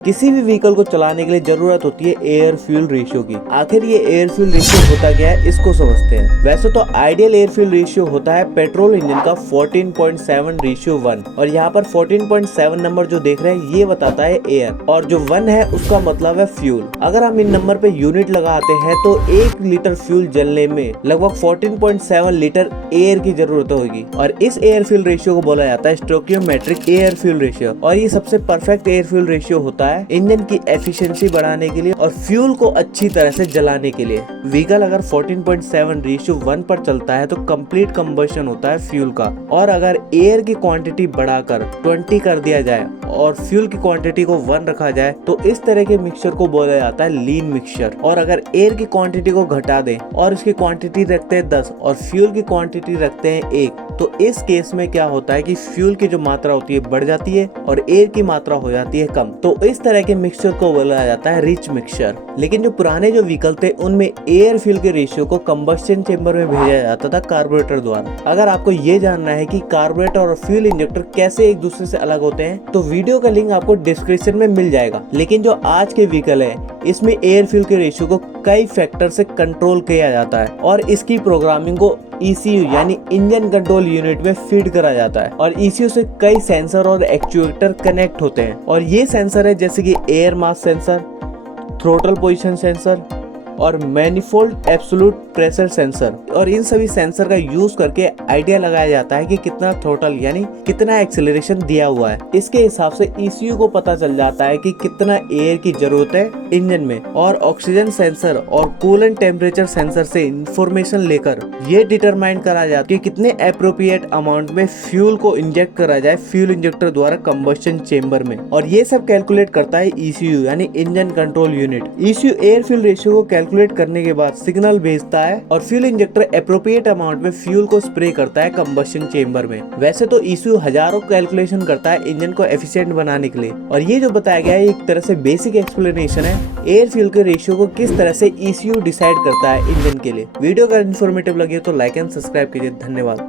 किसी भी व्हीकल को चलाने के लिए जरूरत होती है एयर फ्यूल रेशियो की। आखिर ये एयर फ्यूल रेशियो होता क्या है, इसको समझते हैं। वैसे तो आइडियल एयर फ्यूल रेशियो होता है पेट्रोल इंजन का 14.7:1 और यहाँ पर 14.7 नंबर जो देख रहे हैं ये बताता है एयर, और जो 1 है उसका मतलब है फ्यूल। अगर हम इन नंबर पे यूनिट लगाते हैं तो 1 लीटर फ्यूल जलने में लगभग 14.7 लीटर एयर की जरूरत होगी, और इस एयर फ्यूल रेशियो को बोला जाता है स्टोइकियोमेट्रिक एयर फ्यूल रेशियो। और ये सबसे परफेक्ट एयर फ्यूल रेशियो होता है इंजन की एफिशिएंसी बढ़ाने के लिए और फ्यूल को अच्छी तरह से जलाने के लिए। व्हीकल अगर 14.7:1 पर चलता है तो कंप्लीट कंबशन होता है फ्यूल का, और अगर एयर की क्वांटिटी बढ़ाकर 20 कर दिया जाए और फ्यूल की क्वांटिटी को 1 रखा जाए तो इस तरह के मिक्सचर को बोला जाता है लीन मिक्सचर। और अगर एयर की क्वांटिटी को घटा दें और इसकी क्वांटिटी रखते हैं 10 और फ्यूल की क्वांटिटी रखते हैं 1, तो इस केस में क्या होता है कि फ्यूल की जो मात्रा होती है बढ़ जाती है और एयर की मात्रा हो जाती है कम। तो इस तरह के मिक्सचर को बोला जाता है रिच मिक्सचर। लेकिन जो पुराने जो व्हीकल थे उनमें एयर फ्यूल के रेशियो को कंबस्शन चेंबर में भेजा जाता था कार्बोरेटर द्वारा। अगर आपको ये जानना है कि कार्बोरेटर और फ्यूल इंजेक्टर कैसे एक दूसरे से अलग होते हैं तो वीडियो का लिंक आपको डिस्क्रिप्शन में मिल जाएगा। लेकिन जो आज के व्हीकल है इसमें एयर फ्यूल के रेशियो को कई फैक्टर से कंट्रोल किया जाता है और इसकी प्रोग्रामिंग को ECU यानी इंजन कंट्रोल यूनिट में फीड करा जाता है, और ECU से कई सेंसर और एक्चुएटर कनेक्ट होते हैं। और ये सेंसर है जैसे कि air mass sensor, throttle position sensor और मैनिफोल्ड एब्सोल्यूट प्रेशर सेंसर। और इन सभी सेंसर का यूज करके आइडिया लगाया जाता है कि कितना थ्रोटल यानी कितना एक्सेलरेशन दिया हुआ है। इसके हिसाब से ECU को पता चल जाता है कि कितना एयर की जरूरत है इंजन में, और ऑक्सीजन सेंसर और कूलेंट टेम्परेचर सेंसर से इंफॉर्मेशन लेकर ये डिटरमाइन करा जाता है कि कितने अप्रोप्रिएट अमाउंट में फ्यूल को इंजेक्ट करा जाए फ्यूल इंजेक्टर द्वारा कंबस्शन चेंबर में। और ये सब कैलकुलेट करता है ECU यानी engine control unit. ECU air fuel ratio को कैलकुलेट करने के बाद सिग्नल भेजता है और फ्यूल इंजेक्टर अप्रोप्रिएट अमाउंट में फ्यूल को स्प्रे करता है कंबस्शन चेंबर में। वैसे तो ECU हजारों कैलकुलेशन करता है इंजन को एफिशिएंट बनाने के लिए, और ये जो बताया गया है एक तरह से बेसिक एक्सप्लेनेशन है एयर फ्यूल के रेशियो को किस तरह से ECU डिसाइड करता है इंजन के लिए। वीडियो अगर इन्फॉर्मेटिव लगे तो लाइक एंड सब्सक्राइब कीजिए। धन्यवाद।